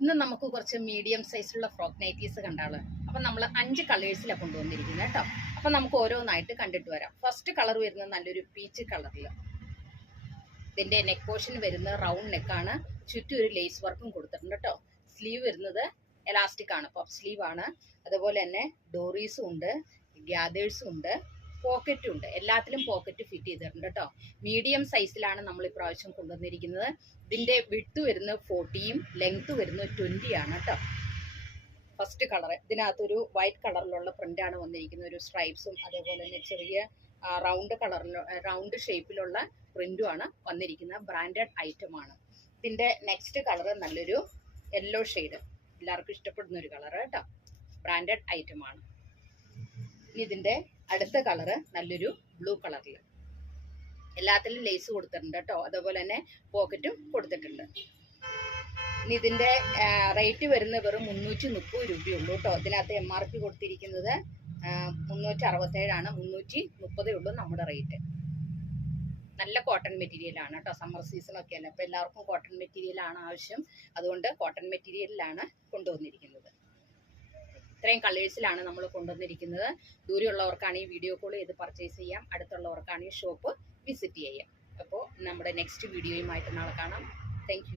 ഇന്ന് നമുക്ക് കുറച്ച് മീഡിയം സൈസിലുള്ള ഫ്രോക്ക് നൈറ്റീസ് കണ്ടാള്. അപ്പം നമ്മൾ 5 കളേഴ്സിലാണ് കൊണ്ടുവന്നിരിക്കുന്നത് കേട്ടോ. അപ്പം നമുക്ക് ഓരോന്നായിട്ട് കണ്ടിട്ട് വരാം. ഫസ്റ്റ് കളർ വരുന്നത് നല്ലൊരു പീച്ച് കളറിൽ. ഇതിൻ്റെ നെക്ക് പോർഷൻ വരുന്നത് റൗണ്ട് നെക്കാണ്. ചുറ്റും ഒരു ലേസ് വർക്കും കൊടുത്തിട്ടുണ്ട് കേട്ടോ. സ്ലീവ് വരുന്നത് എലാസ്റ്റിക് ആണ്, പഫ് സ്ലീവ് ആണ്. അതുപോലെ തന്നെ ഡോറീസും ഉണ്ട്, ഗ്യാദേഴ്സും ഉണ്ട്, പോക്കറ്റും ഉണ്ട്. എല്ലാത്തിലും പോക്കറ്റ് ഫിറ്റ് ചെയ്തിട്ടുണ്ട് കേട്ടോ. മീഡിയം സൈസിലാണ് നമ്മൾ ഇപ്രാവശ്യം കൊണ്ടുവന്നിരിക്കുന്നത്. ഇതിൻ്റെ വിഡ്ത്ത് വരുന്നത് 40യും ലെങ്ത്ത് വരുന്നത് 20 ആണ് കേട്ടോ. ഫസ്റ്റ് കളർ ഇതിനകത്തൊരു വൈറ്റ് കളറിലുള്ള പ്രിൻ്റാണ് വന്നിരിക്കുന്നത്. ഒരു സ്ട്രൈപ്സും അതേപോലെ തന്നെ ചെറിയ റൗണ്ട് ഷേപ്പിലുള്ള പ്രിൻ്റുമാണ് വന്നിരിക്കുന്നത്. ബ്രാൻഡഡ് ഐറ്റമാണ്. ഇതിൻ്റെ നെക്സ്റ്റ് കളർ നല്ലൊരു യെല്ലോ ഷെയ്ഡ്, എല്ലാവർക്കും ഇഷ്ടപ്പെടുന്ന ഒരു കളർ കേട്ടോ. ബ്രാൻഡഡ് ഐറ്റമാണ്. ഇതിൻ്റെ അടുത്ത കളറ് നല്ലൊരു ബ്ലൂ കളറിൽ. എല്ലാത്തിലും ലേസ് കൊടുത്തിട്ടുണ്ട് കേട്ടോ. അതുപോലെ തന്നെ പോക്കറ്റും കൊടുത്തിട്ടുണ്ട്. ഇനി ഇതിൻ്റെ റേറ്റ് വരുന്നത് വെറും 330 രൂപയുള്ളൂ കേട്ടോ. ഇതിനകത്ത് MRP കൊടുത്തിരിക്കുന്നത് 367 ആണ്. 330 ഉള്ളൂ നമ്മുടെ റേറ്റ്. നല്ല കോട്ടൺ മെറ്റീരിയലാണ് കേട്ടോ. സമ്മർ സീസണൊക്കെ അല്ലേ, അപ്പോൾ എല്ലാവർക്കും കോട്ടൺ മെറ്റീരിയലാണ് ആവശ്യം. അതുകൊണ്ട് കോട്ടൺ മെറ്റീരിയലിലാണ് കൊണ്ടുവന്നിരിക്കുന്നത്. ഇത്രയും കളേഴ്സിലാണ് നമ്മൾ കൊണ്ടുവന്നിരിക്കുന്നത്. ദൂരെയുള്ളവർക്കാണ് ഈ വീഡിയോ കോൾ ചെയ്ത് പർച്ചേസ് ചെയ്യാം, അടുത്തുള്ളവർക്കാണ് ഈ ഷോപ്പ് വിസിറ്റ് ചെയ്യാം. അപ്പോൾ നമ്മുടെ നെക്സ്റ്റ് വീഡിയോയുമായിട്ട് നാളെ കാണാം. Thank you.